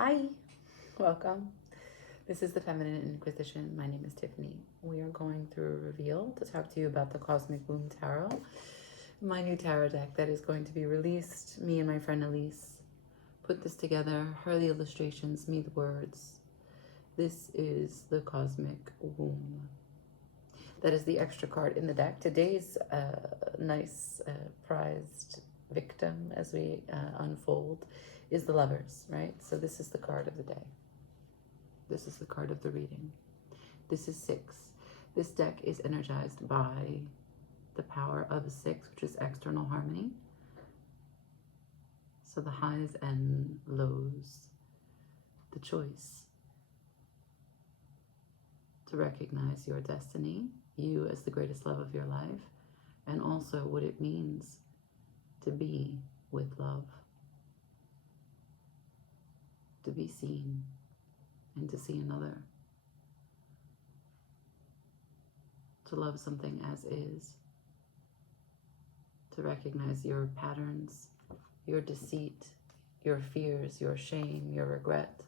Hi, welcome. This is the Feminine Inquisition. My name is Tiffany. We are going through a reveal to talk to you about the Cosmic Womb Tarot, my new tarot deck that is going to be released. Me and my friend Alice put this together, her the illustrations, me the words. This is the Cosmic Womb. That is the extra card in the deck. Today's nice prized victim as we unfold is the Lovers, right? So this is the card of the day. This is the card of the reading. This is 6. This deck is energized by the power of a 6, which is external harmony. So the highs and lows, the choice to recognize your destiny, you as the greatest love of your life, and also what it means to be with love, to be seen, and to see another, to love something as is, to recognize your patterns, your deceit, your fears, your shame, your regret,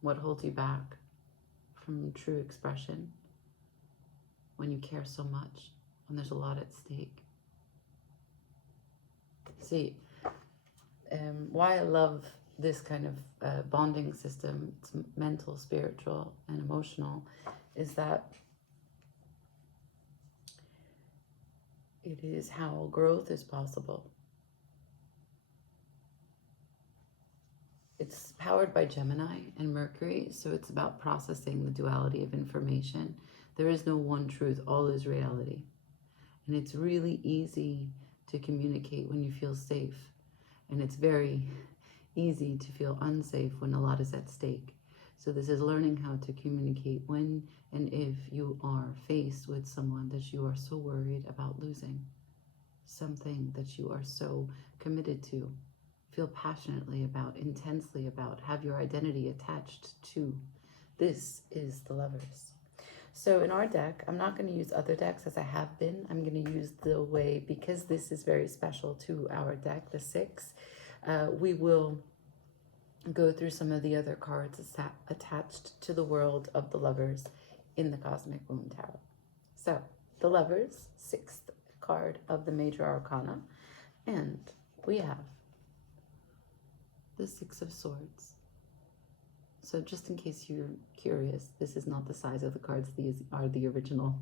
what holds you back from true expression when you care so much, when there's a lot at stake. See, why I love this kind of bonding system, it's mental, spiritual, and emotional, is that it is how growth is possible. It's powered by Gemini and Mercury, so it's about processing the duality of information. There is no one truth, all is reality. And it's really easy to communicate when you feel safe. And it's very easy to feel unsafe when a lot is at stake. So this is learning how to communicate when and if you are faced with someone that you are so worried about losing, something that you are so committed to, feel passionately about, intensely about, have your identity attached to. This is the Lovers. So in our deck, I'm not going to use other decks as I have been. I'm going to use the way, because this is very special to our deck, the 6, we will go through some of the other cards attached to the world of the Lovers in the Cosmic Womb Tarot. So the Lovers, 6th card of the Major Arcana, and we have the 6 of Swords. So just in case you're curious, this is not the size of the cards. These are the original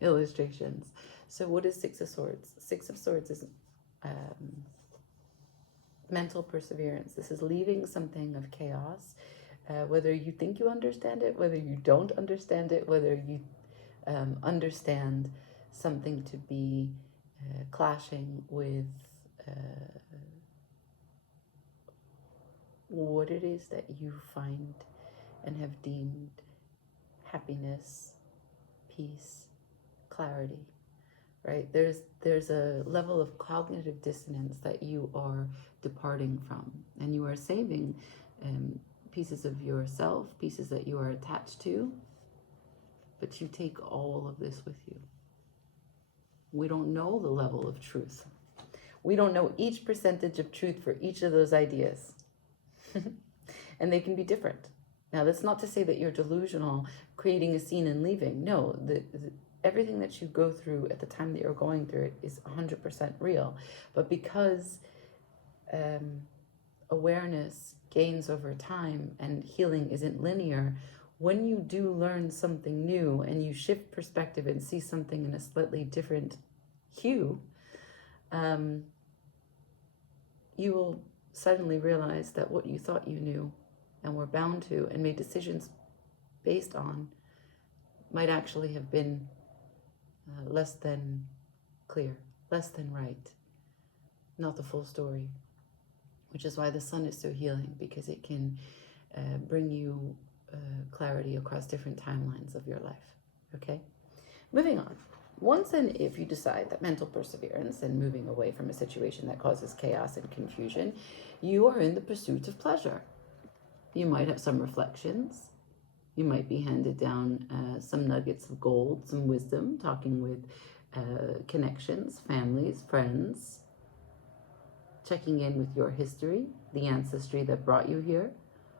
illustrations. So what is 6 of Swords? 6 of Swords is mental perseverance. This is leaving something of chaos, whether you think you understand it, whether you don't understand it, whether you understand something to be clashing with what it is that you find and have deemed happiness, peace, clarity, right? There's a level of cognitive dissonance that you are departing from, and you are saving pieces of yourself, pieces that you are attached to, but you take all of this with you. We don't know the level of truth. We don't know each percentage of truth for each of those ideas. And they can be different. Now, that's not to say that you're delusional, creating a scene and leaving. No, everything that you go through at the time that you're going through it is 100% real. But because awareness gains over time and healing isn't linear, when you do learn something new and you shift perspective and see something in a slightly different hue, you will suddenly realize that what you thought you knew and were bound to and made decisions based on might actually have been less than clear, less than right, not the full story, which is why the sun is so healing, because it can bring you clarity across different timelines of your life. Okay, moving on. Once and if you decide that mental perseverance and moving away from a situation that causes chaos and confusion, you are in the pursuit of pleasure. You might have some reflections. You might be handed down some nuggets of gold, some wisdom, talking with connections, families, friends. checking in with your history, the ancestry that brought you here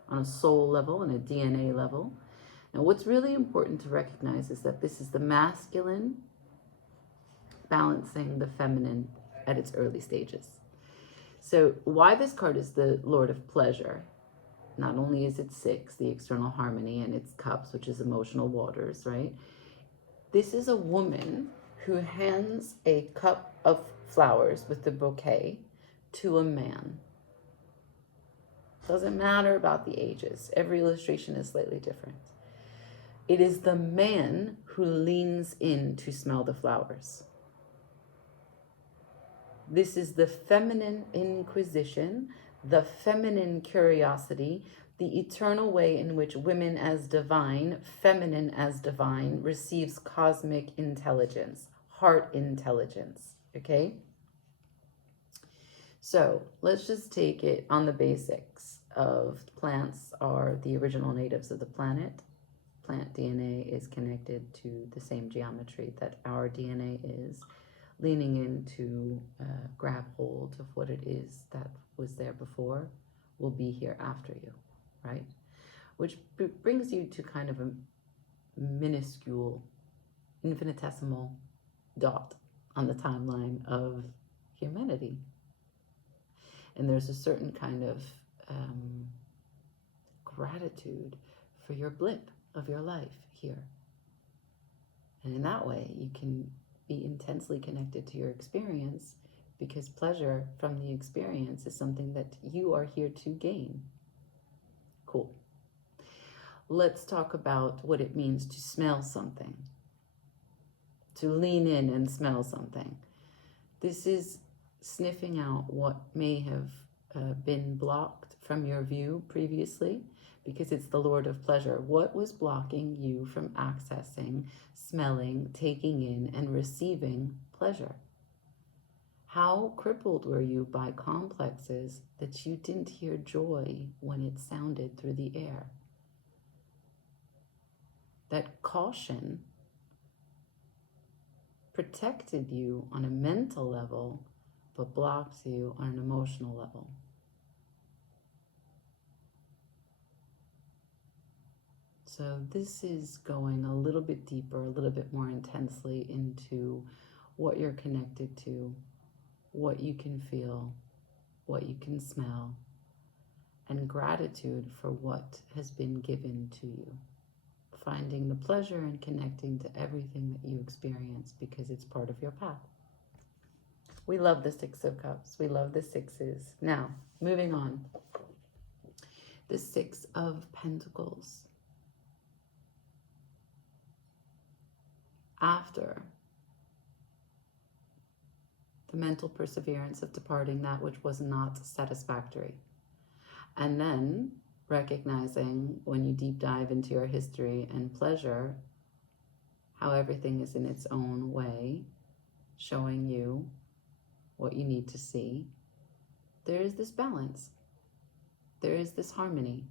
on a soul level and a DNA level. Now, what's really important to recognize is that this is the masculine balancing the feminine at its early stages. So why this card is the Lord of Pleasure, not only is it 6, the external harmony, and it's cups, which is emotional waters, right? This is a woman who hands a cup of flowers with the bouquet to a man. Doesn't matter about the ages. Every illustration is slightly different. It is the man who leans in to smell the flowers. This is the feminine inquisition, the feminine curiosity, the eternal way in which women as divine, feminine as divine, receives cosmic intelligence, heart intelligence, okay? So let's just take it on the basics of plants are the original natives of the planet. Plant DNA is connected to the same geometry that our DNA is, leaning in to grab hold of what it is that was there before will be here after you, right? Which brings you to kind of a minuscule, infinitesimal dot on the timeline of humanity. And there's a certain kind of gratitude for your blip of your life here. And in that way, you can be intensely connected to your experience, because pleasure from the experience is something that you are here to gain. Cool. Let's talk about what it means to smell something, to lean in and smell something. This is sniffing out what may have been blocked from your view previously, because it's the Lord of Pleasure. What was blocking you from accessing, smelling, taking in, and receiving pleasure? How crippled were you by complexes that you didn't hear joy when it sounded through the air? That caution protected you on a mental level, but blocks you on an emotional level. So this is going a little bit deeper, a little bit more intensely into what you're connected to, what you can feel, what you can smell, and gratitude for what has been given to you. Finding the pleasure and connecting to everything that you experience because it's part of your path. We love the 6 of Cups. We love the 6s. Now, moving on. The 6 of Pentacles. After the mental perseverance of departing that which was not satisfactory, and then recognizing, when you deep dive into your history and pleasure, how everything is in its own way, showing you what you need to see, there is this balance. There is this harmony.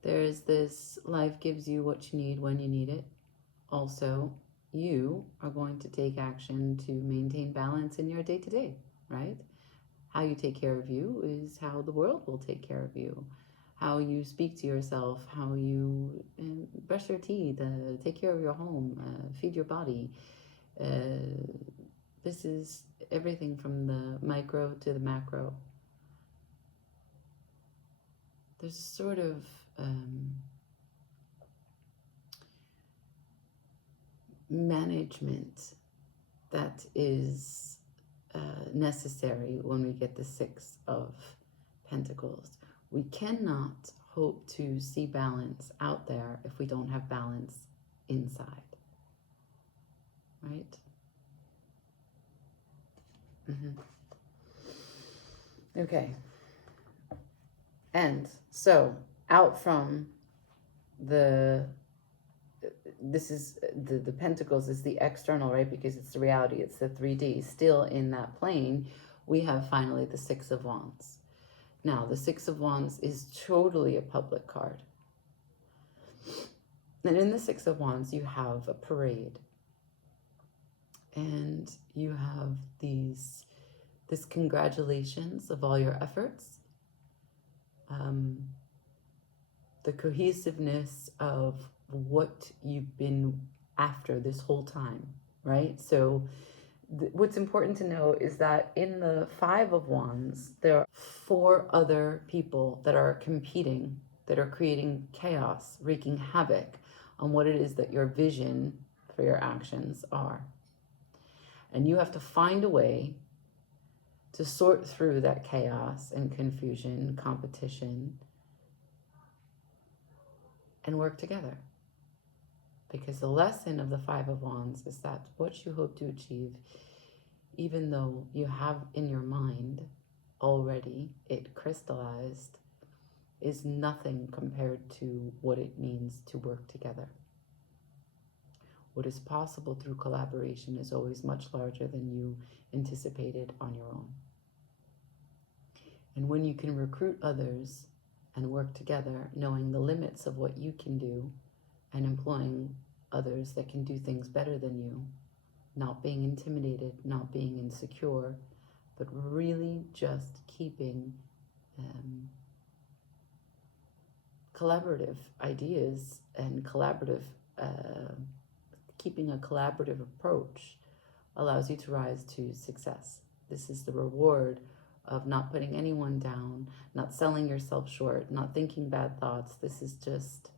There is this life gives you what you need when you need it. Also, you are going to take action to maintain balance in your day-to-day, right? How you take care of you is how the world will take care of you. How you speak to yourself, how you brush your teeth, take care of your home, feed your body. This is everything from the micro to the macro. There's sort of management that is necessary when we get the 6 of Pentacles. We cannot hope to see balance out there if we don't have balance inside, right? Okay. And so out from this is the Pentacles is the external, right? Because it's the reality, it's the 3D. Still in that plane, we have finally the 6 of Wands. Now, the 6 of Wands is totally a public card. And in the 6 of Wands, you have a parade. And you have this congratulations of all your efforts, the cohesiveness of what you've been after this whole time, right? So what's important to know is that in the Five of Wands, there are 4 other people that are competing, that are creating chaos, wreaking havoc on what it is that your vision for your actions are. And you have to find a way to sort through that chaos and confusion, competition, and work together. Because the lesson of the Five of Wands is that what you hope to achieve, even though you have in your mind already it crystallized, is nothing compared to what it means to work together. What is possible through collaboration is always much larger than you anticipated on your own. And when you can recruit others and work together, knowing the limits of what you can do and employing others that can do things better than you, not being intimidated, not being insecure, but really just keeping collaborative ideas and keeping a collaborative approach allows you to rise to success. This is the reward of not putting anyone down, not selling yourself short, not thinking bad thoughts. This is just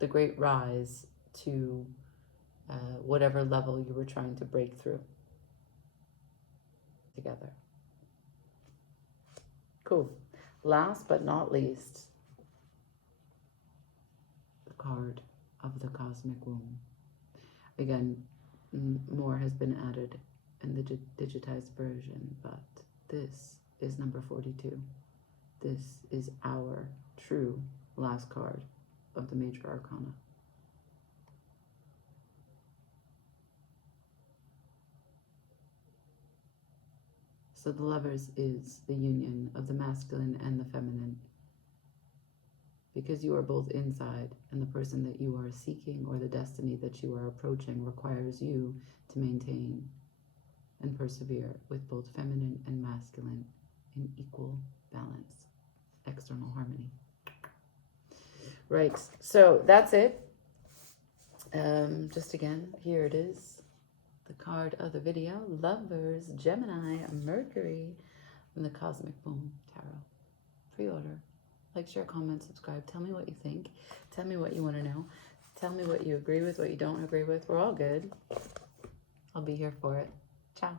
the great rise to whatever level you were trying to break through together. Cool. Last but not least, the card of the cosmic womb. Again, more has been added in the digitized version, but this is number 42. This is our true last card of the major arcana. So the Lovers is the union of the masculine and the feminine, because you are both inside, and the person that you are seeking or the destiny that you are approaching requires you to maintain and persevere with both feminine and masculine in equal balance, external harmony. Right, so that's it. Just again, here it is. The card of the video, Lovers, Gemini, Mercury, and the Cosmic Boom Tarot. Pre-order. Like, share, comment, subscribe. Tell me what you think. Tell me what you want to know. Tell me what you agree with, what you don't agree with. We're all good. I'll be here for it. Ciao.